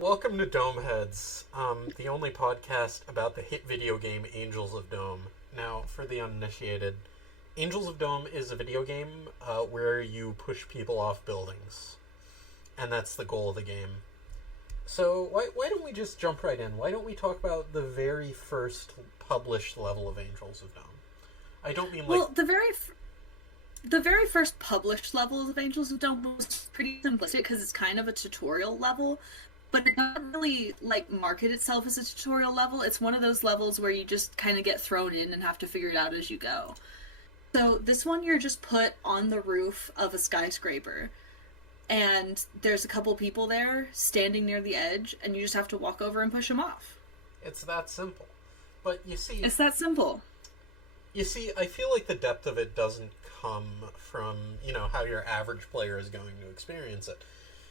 Welcome to Domeheads, the only podcast about the hit video game Angels of Dome. Now, for the uninitiated, Angels of Dome is a video game where you push people off buildings, and that's the goal of the game. So, why don't we just jump right in? Why don't we talk about the very first published level of Angels of Dome? I don't mean like. Well, the very first published level of Angels of Dome was pretty simplistic because it's kind of a tutorial level, but it doesn't really market itself as a tutorial level. It's one of those levels where you just kind of get thrown in and have to figure it out as you go. So this one you're just put on the roof of a skyscraper, and there's a couple people there standing near the edge, and you just have to walk over and push them off. It's that simple. But you see, It's that simple. I feel like the depth of it doesn't come from, how your average player is going to experience it.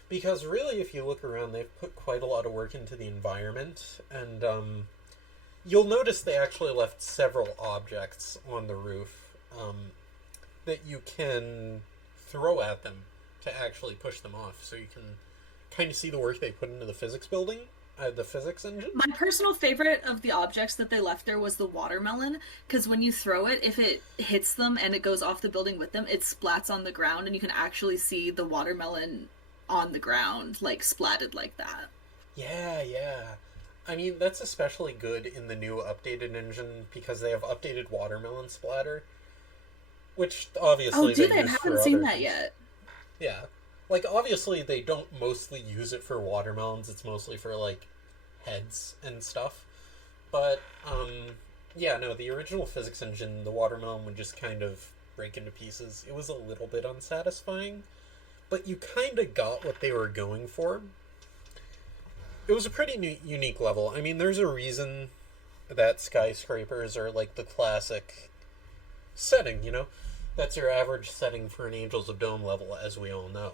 Because really, if you look around, they've put quite a lot of work into the environment, and you'll notice they actually left several objects on the roof that you can throw at them to actually push them off. So you can kind of see the work they put into the physics building, the physics engine. My personal favorite of the objects that they left there was the watermelon, because when you throw it, if it hits them and it goes off the building with them, it splats on the ground, and you can actually see the watermelon on the ground, splatted like that. Yeah. I mean, that's especially good in the new updated engine because they have updated watermelon splatter, which Oh, obviously do they they? I use haven't for seen other that things. yet. Yeah. Obviously, they don't mostly use it for watermelons. It's mostly for, heads and stuff. But, yeah, no, the original physics engine, the watermelon would just kind of break into pieces. It was a little bit unsatisfying, but you kind of got what they were going for. It was a pretty unique level. I mean, there's a reason that skyscrapers are, the classic setting. That's your average setting for an Angels of Dome level, as we all know.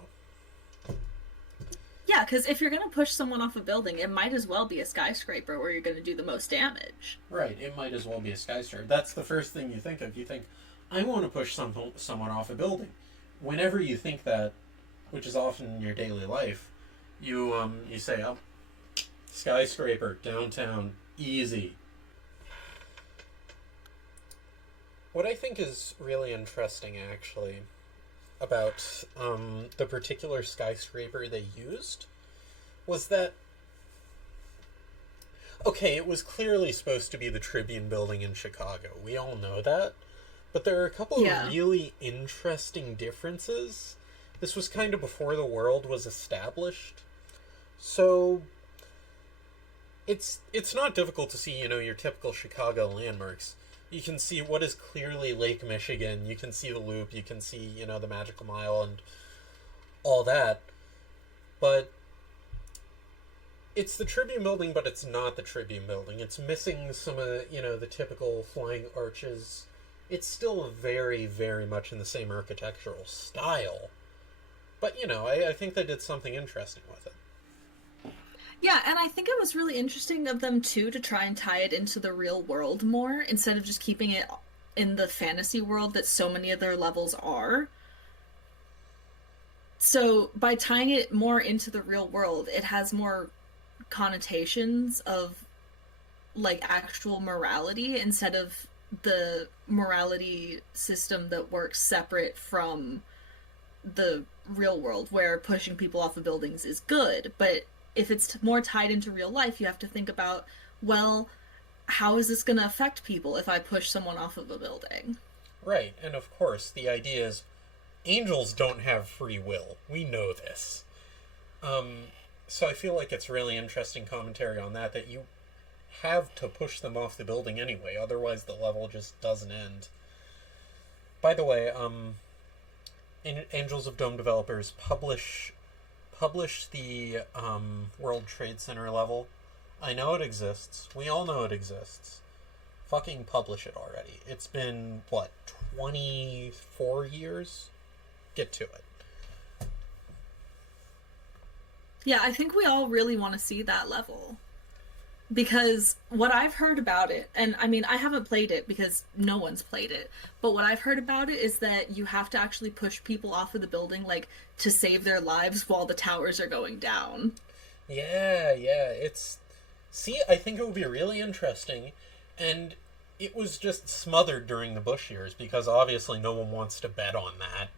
Yeah, because if you're going to push someone off a building, it might as well be a skyscraper where you're going to do the most damage. Right, it might as well be a skyscraper. That's the first thing you think of. You think, I want to push someone off a building. Whenever you think that, which is often in your daily life, you say, oh, skyscraper, downtown, easy. What I think is really interesting, actually, about the particular skyscraper they used was that, okay, it was clearly supposed to be the Tribune building in Chicago. We all know that. But there are a couple Yeah. of really interesting differences. This was kind of before the world was established. So it's not difficult to see, your typical Chicago landmarks. You can see what is clearly Lake Michigan. You can see the Loop. You can see, the Magical Mile and all that. But it's the Tribune building, but it's not the Tribune building. It's missing some of, the typical flying arches. It's still very, very much in the same architectural style. But, I think they did something interesting with it. Yeah, and I think it was really interesting of them, too, to try and tie it into the real world more, instead of just keeping it in the fantasy world that so many of their levels are. So, by tying it more into the real world, it has more connotations of, actual morality, instead of the morality system that works separate from the real world, where pushing people off of buildings is good, but if it's more tied into real life, you have to think about, well, how is this going to affect people if I push someone off of a building? Right, and of course, the idea is angels don't have free will. We know this. So I feel like it's really interesting commentary on that you have to push them off the building anyway, otherwise the level just doesn't end. By the way, Angels of Dome developers publish the World Trade Center level. I know it exists. We all know it exists. Fucking publish it already. It's been, 24 years? Get to it. Yeah, I think we all really want to see that level. Because what I've heard about it, and I mean, I haven't played it because no one's played it, but what I've heard about it is that you have to actually push people off of the building, to save their lives while the towers are going down. Yeah. It's see, I think it would be really interesting, and it was just smothered during the Bush years because obviously no one wants to bet on that.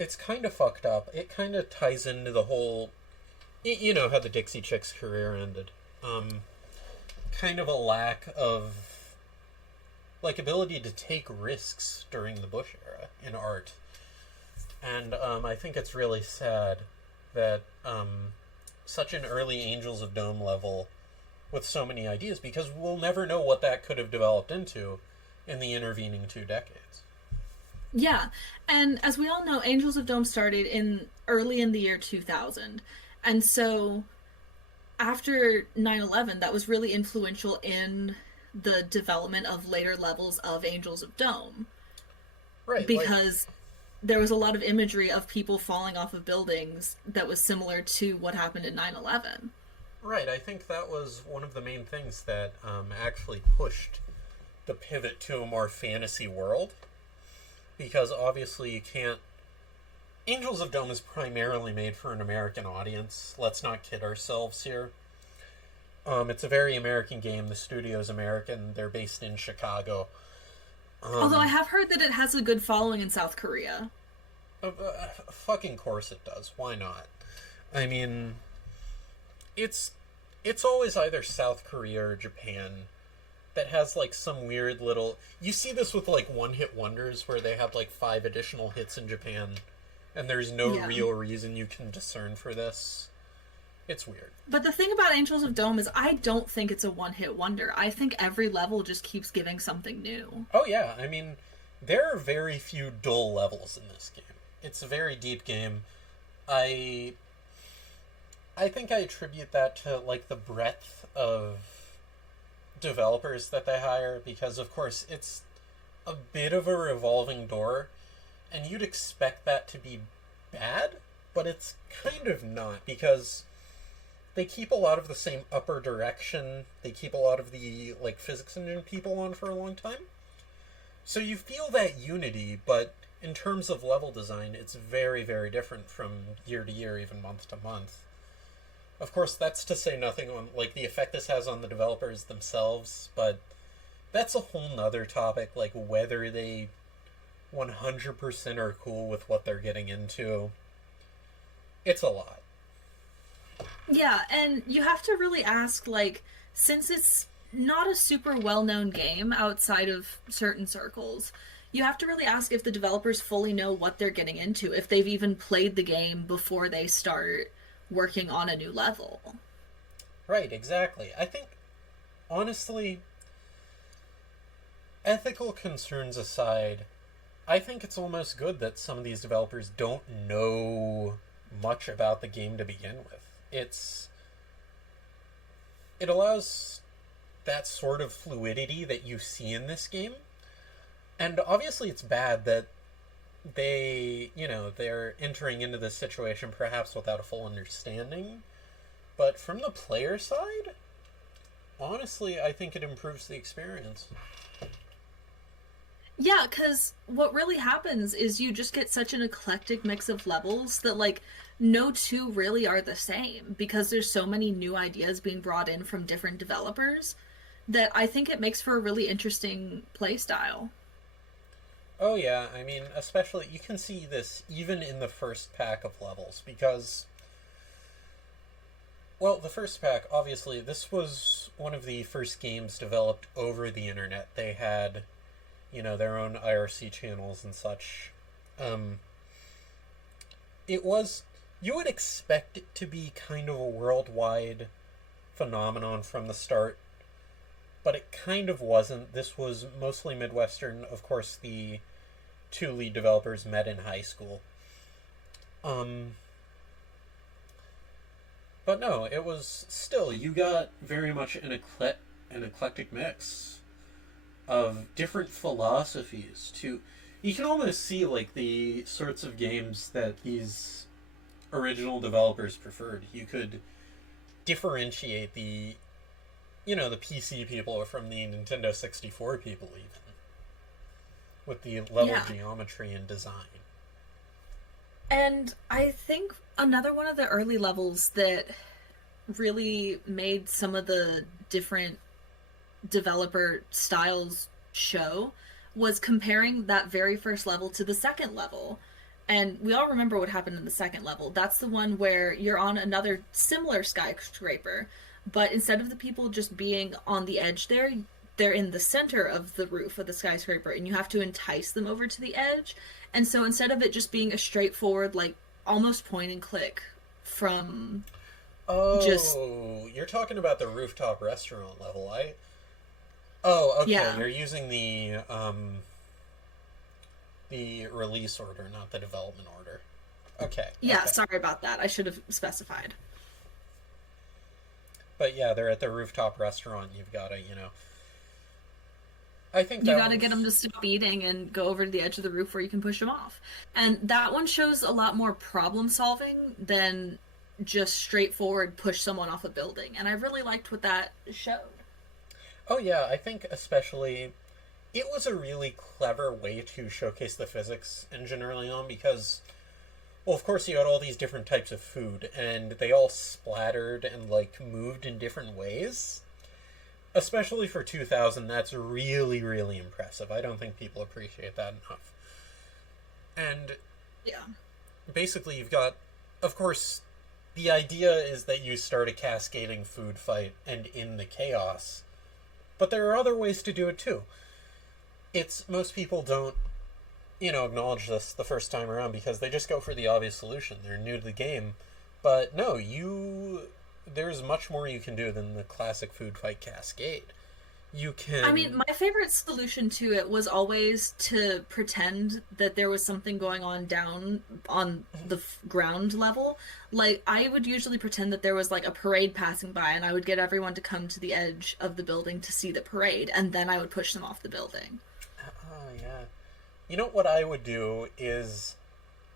It's kind of fucked up. It kind of ties into the whole, you know, how the Dixie Chicks' career ended. Um, Kind of a lack of like ability to take risks during the Bush era in art, and I think it's really sad that such an early Angels of Dome level with so many ideas because we'll never know what that could have developed into in the intervening 2 decades. Yeah, and as we all know, Angels of Dome started in early in the year 2000. And so after 9/11, that was really influential in the development of later levels of Angels of Dome Right, like because there was a lot of imagery of people falling off of buildings that was similar to what happened in 9/11. right. I think that was one of the main things that actually pushed the pivot to a more fantasy world because obviously you can't. Angels of Dome is primarily made for an American audience. Let's not kid ourselves here. It's a very American game. The studio's American. They're based in Chicago. Although I Um, have heard that it has a good following in South Korea. Fucking course it does. Why not? I mean, it's it's always either South Korea or Japan that has like some weird little. You see this with like one-hit wonders where they have like 5 additional hits in Japan, and there's no Yeah. real reason you can discern for this. It's weird. But the thing about Angels of Dome is I don't think it's a one-hit wonder. I think every level just keeps giving something new. Oh yeah, I mean, there are very few dull levels in this game. It's a very deep game. I I think I attribute that to like the breadth of developers that they hire because of course it's a bit of a revolving door and you'd expect that to be bad, but it's kind of not because they keep a lot of the same upper direction. They keep a lot of the like physics engine people on for a long time. So you feel that unity, but in terms of level design, it's very different from year to year, even month to month. Of course, that's to say nothing on like the effect this has on the developers themselves, but that's a whole nother topic, like whether they 100% are cool with what they're getting into. It's a lot. Yeah, and you have to really ask, like, since it's not a super well known game outside of certain circles, you have to really ask if the developers fully know what they're getting into, if they've even played the game before they start working on a new level. Right, exactly. I think, honestly, ethical concerns aside, I think it's almost good that some of these developers don't know much about the game to begin with. It allows that sort of fluidity that you see in this game. And obviously it's bad that they're entering into this situation perhaps without a full understanding. But from the player side, honestly, I think it improves the experience. Yeah, because what really happens is you just get such an eclectic mix of levels that, like, no two really are the same because there's so many new ideas being brought in from different developers that I think it makes for a really interesting play style. Oh yeah, I mean, especially you can see this even in the first pack of levels because well, the first pack obviously this was one of the first games developed over the internet. They had, their own IRC channels and such. Um it was you would expect it to be kind of a worldwide phenomenon from the start, but it kind of wasn't. This was mostly Midwestern. Of course, the two lead developers met in high school. Um, but no, it was still you got very much an eclectic mix of different philosophies. To you can almost see like the sorts of games that these original developers preferred. You could differentiate the PC people from the Nintendo 64 people even with the level Yeah. geometry and design. And I think another one of the early levels that really made some of the different developer styles show was comparing that very first level to the second level. And we all remember what happened in the second level. That's the one where you're on another similar skyscraper, but instead of the people just being on the edge there, they're in the center of the roof of the skyscraper and you have to entice them over to the edge. And so instead of it just being a straightforward, like almost point and click from just, Oh, you're talking about the rooftop restaurant level. Oh, okay. yeah. You're using the release order, not the development order. Okay, Yeah, okay. sorry about that. I should have specified. But yeah, they're at the rooftop restaurant. You've got to, I think You that got to get them one's. to stop eating and go over to the edge of the roof where you can push them off. And that one shows a lot more problem solving than just straightforward push someone off a building. And I really liked what that showed. Oh yeah, I think especially it was a really clever way to showcase the physics engine early on because, well, of course you had all these different types of food and they all splattered and like moved in different ways. Especially for 2000, that's really, really impressive. I don't think people appreciate that enough. And Yeah. basically, you've got, of course, the idea is that you start a cascading food fight and in the chaos. But there are other ways to do it too. It's most people don't, acknowledge this the first time around because they just go for the obvious solution. They're new to the game. But no, there's much more you can do than the classic food fight cascade. You I mean, can my favorite solution to it was always to pretend that there was something going on down on the ground level. Like, I would usually pretend that there was like a parade passing by, and I would get everyone to come to the edge of the building to see the parade, and then I would push them off the building. Oh, yeah. You know what I would do is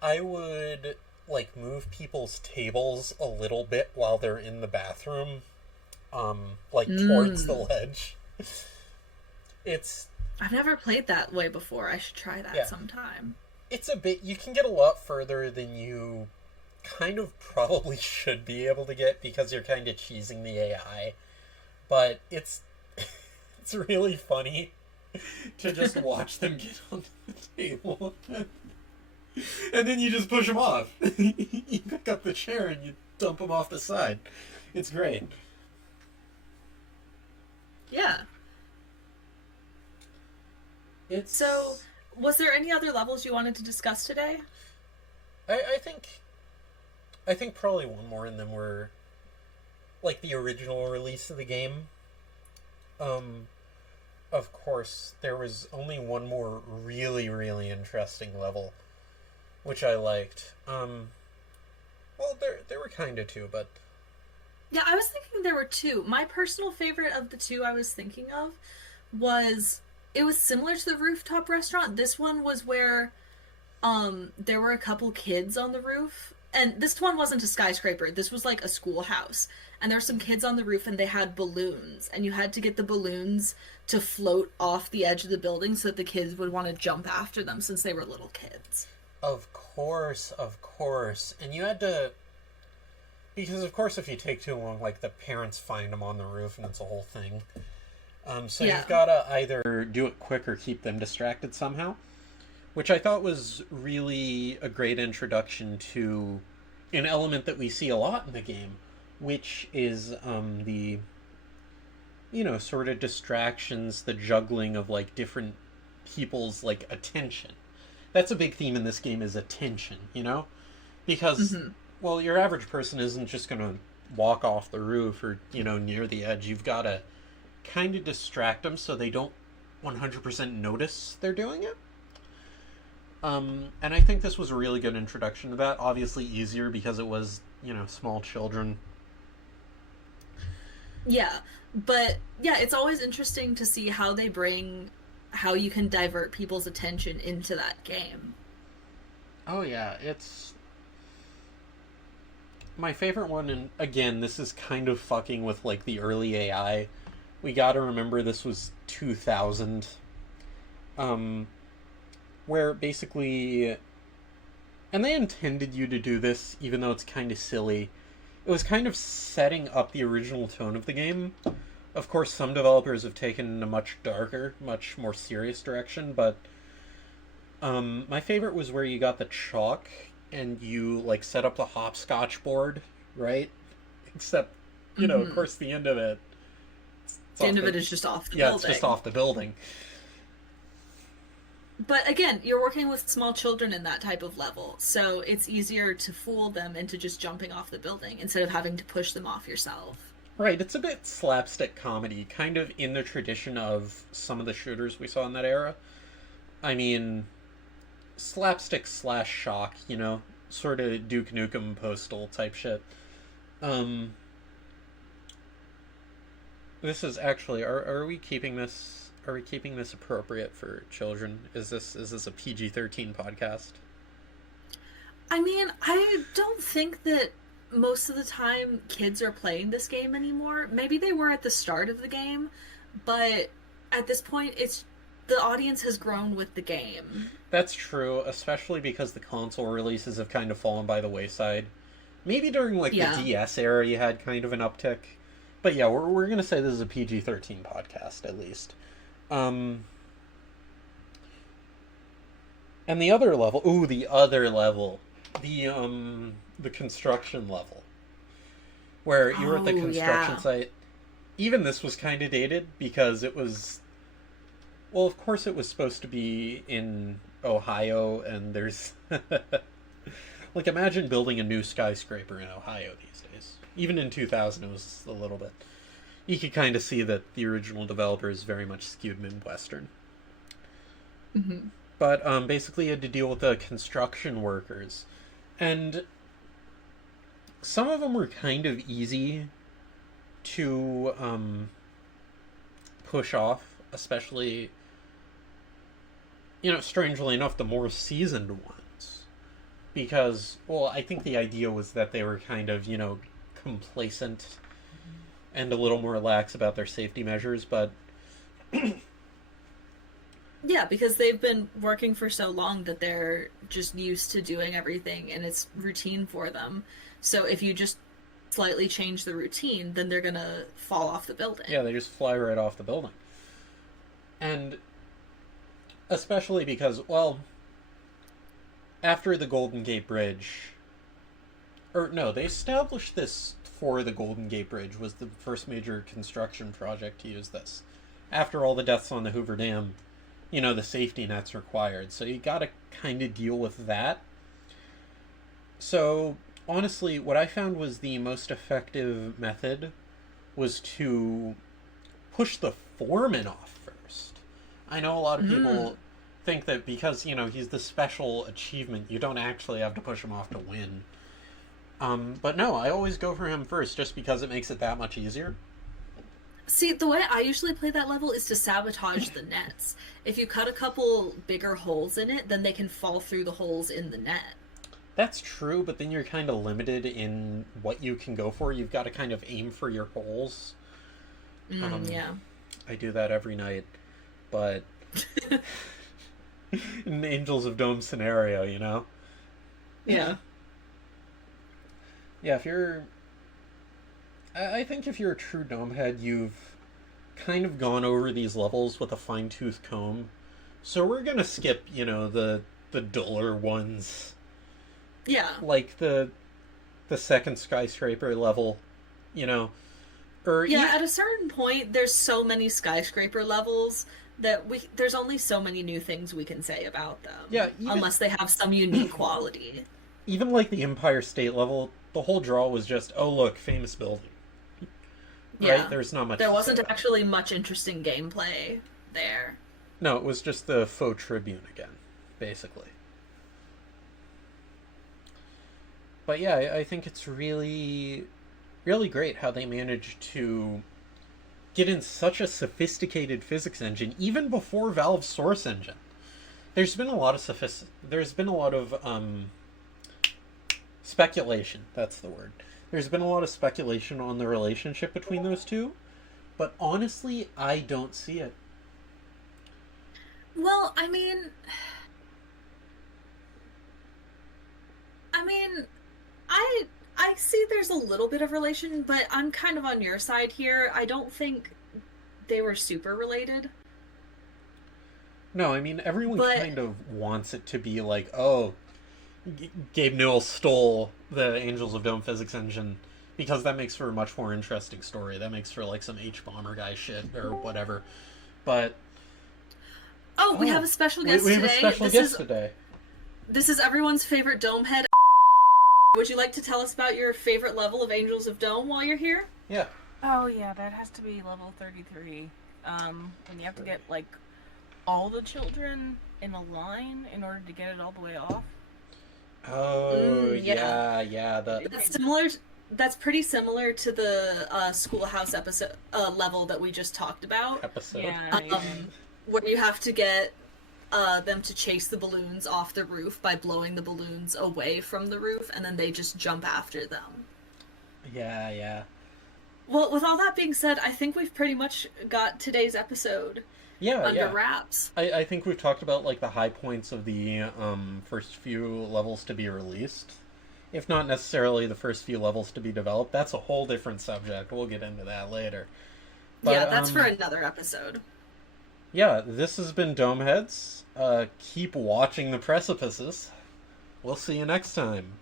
I would like move people's tables a little bit while they're in the bathroom, like towards the Mm. ledge. It's I've never played that way before. I should try that yeah, sometime. it's a bit you can get a lot further than you kind of probably should be able to get because you're kind of cheesing the AI. But it's really funny to just watch them get onto the table. And then you just push them off. You pick up the chair and you dump them off the side. It's great. Yeah. So, It's. was there any other levels you wanted to discuss today? I think. I think probably one more, and then we're like the original release of the game. Um, of course, there was only one more really, really interesting level, which I liked. Well, there were kind of two, but Yeah, I was thinking there were two. My personal favorite of the two I was thinking of was it was similar to the rooftop restaurant. This one was where there were a couple kids on the roof. And this one wasn't a skyscraper. This was like a schoolhouse. And there were some kids on the roof and they had balloons. And you had to get the balloons to float off the edge of the building so that the kids would want to jump after them since they were little kids. of course, and you had to because of course if you take too long, like the parents find them on the roof and it's a whole thing. So Yeah. you've got to either do it quick or keep them distracted somehow, which I thought was really a great introduction to an element that we see a lot in the game, which is the sort of distractions, the juggling of like different people's like attention. That's a big theme in this game is attention, because Hmm. well, your average person isn't just going to walk off the roof or near the edge. You've got to kind of distract them so they don't 100% notice they're doing it. And I think this was a really good introduction to that. Obviously, easier because it was, small children. Yeah. But yeah, it's always interesting to see how they bring how you can divert people's attention into that game. Oh, yeah, it's my favorite one. And again, this is kind of fucking with, like, the early AI. We gotta remember this was 2000. Um, where basically And they intended you to do this, even though it's kind of silly. It was kind of setting up the original tone of the game. Of course, some developers have taken a much darker, much more serious direction, but my favorite was where you got the chalk and you like set up the hopscotch board, right? Except, of Mm-hmm. course, the end of it. It's The off end of the it is just off the yeah, it's just building. off the building. But again, you're working with small children in that type of level, so it's easier to fool them into just jumping off the building instead of having to push them off yourself. Right, it's a bit slapstick comedy, kind of in the tradition of some of the shooters we saw in that era. I mean, slapstick slash shock, sort of Duke Nukem Postal type shit. Um, this is actually are we keeping this appropriate for children? Is this a PG-13 podcast? I mean, I don't think that most of the time kids are playing this game anymore. Maybe they were at the start of the game, but at this point, it's the audience has grown with the game. That's true, especially because the console releases have kind of fallen by the wayside. Maybe during like the Yeah. DS era you had kind of an uptick. But yeah, we're gonna say this is a PG-13 podcast at least. Um and the other level, the construction level where you were at the Oh, construction yeah. site. Even this was kind of dated because it was, well, of course it was supposed to be in Ohio, and there's like imagine building a new skyscraper in Ohio these days. Even in 2000 it was a little bit. You could kind of see that the original developer is very much skewed Midwestern. Hmm. But basically you had to deal with the construction workers. And some of them were kind of easy to push off, especially, strangely enough, the more seasoned ones. Because, well, I think the idea was that they were kind of, complacent and a little more lax about their safety measures, but Yeah, because they've been working for so long that they're just used to doing everything and it's routine for them. So if you just slightly change the routine, then they're gonna fall off the yeah, building. they just fly right off the building. And especially because, well, after the Golden Gate Bridge, or no, they established this for the Golden Gate Bridge, was the first major construction project to use this. After all the deaths on the Hoover Dam, the safety net's required. So you gotta kind of deal with that. So, honestly, what I found was the most effective method was to push the foreman off first. I know a lot of Mm. people think that because, he's the special achievement, you don't actually have to push him off to win. But no, I always go for him first just because it makes it that much easier. See, the way I usually play that level is to sabotage the nets. If you cut a couple bigger holes in it, then they can fall through the holes in the net. That's true, but then you're kind of limited in what you can go for. You've got to kind of aim for your holes. Mm, Um, yeah. I do that every night, but in an Angels of Dome scenario. Yeah. Yeah, if you're, I think if you're a true Domehead, you've kind of gone over these levels with a fine tooth comb. So we're gonna skip, the duller ones, Yeah. like the second skyscraper level, you know, or Yeah, even at a certain point, there's so many skyscraper levels that there's only so many new things we can say about them, yeah, even unless they have some unique quality. even like the Empire State level, the whole draw was just, oh look, famous building, right? Yeah. There's not much There to say wasn't about it. actually much interesting gameplay there. No, it was just the faux tribune again, basically. But yeah, I think it's really, really great how they managed to get in such a sophisticated physics engine even before Valve's Source engine. There's been a lot of speculation. That's the word. There's been a lot of speculation on the relationship between those two, but honestly, I don't see it. Well, I mean, I see there's a little bit of relation, but I'm kind of on your side here. I don't think they were super related. No, I mean everyone But kind of wants it to be like, oh, Gabe Newell stole the Angels of Dome physics engine because that makes for a much more interesting story. That makes for like some H bomber guy shit or whatever. But oh, we have a special guest we have a today. special guest today. This is everyone's favorite Domehead. Would you like to tell us about your favorite level of Angels of Dome while you're here? Yeah. Oh yeah, that has to be level 33. And you have to get like all the children in a line in order to get it all the way off. Oh yeah. That's similar. That's pretty similar to the schoolhouse episode level that we just talked about. Episode. Yeah. Where you have to get them to chase the balloons off the roof by blowing the balloons away from the roof, and then they just jump after them. Yeah. Well, with all that being said, I think we've pretty much got today's episode under wraps. I think we've talked about like the high points of the first few levels to be released. If not necessarily the first few levels to be developed. That's a whole different subject. We'll get into that later. But, yeah, that's for another episode. Yeah, this has been Domeheads. Keep watching the precipices. We'll see you next time.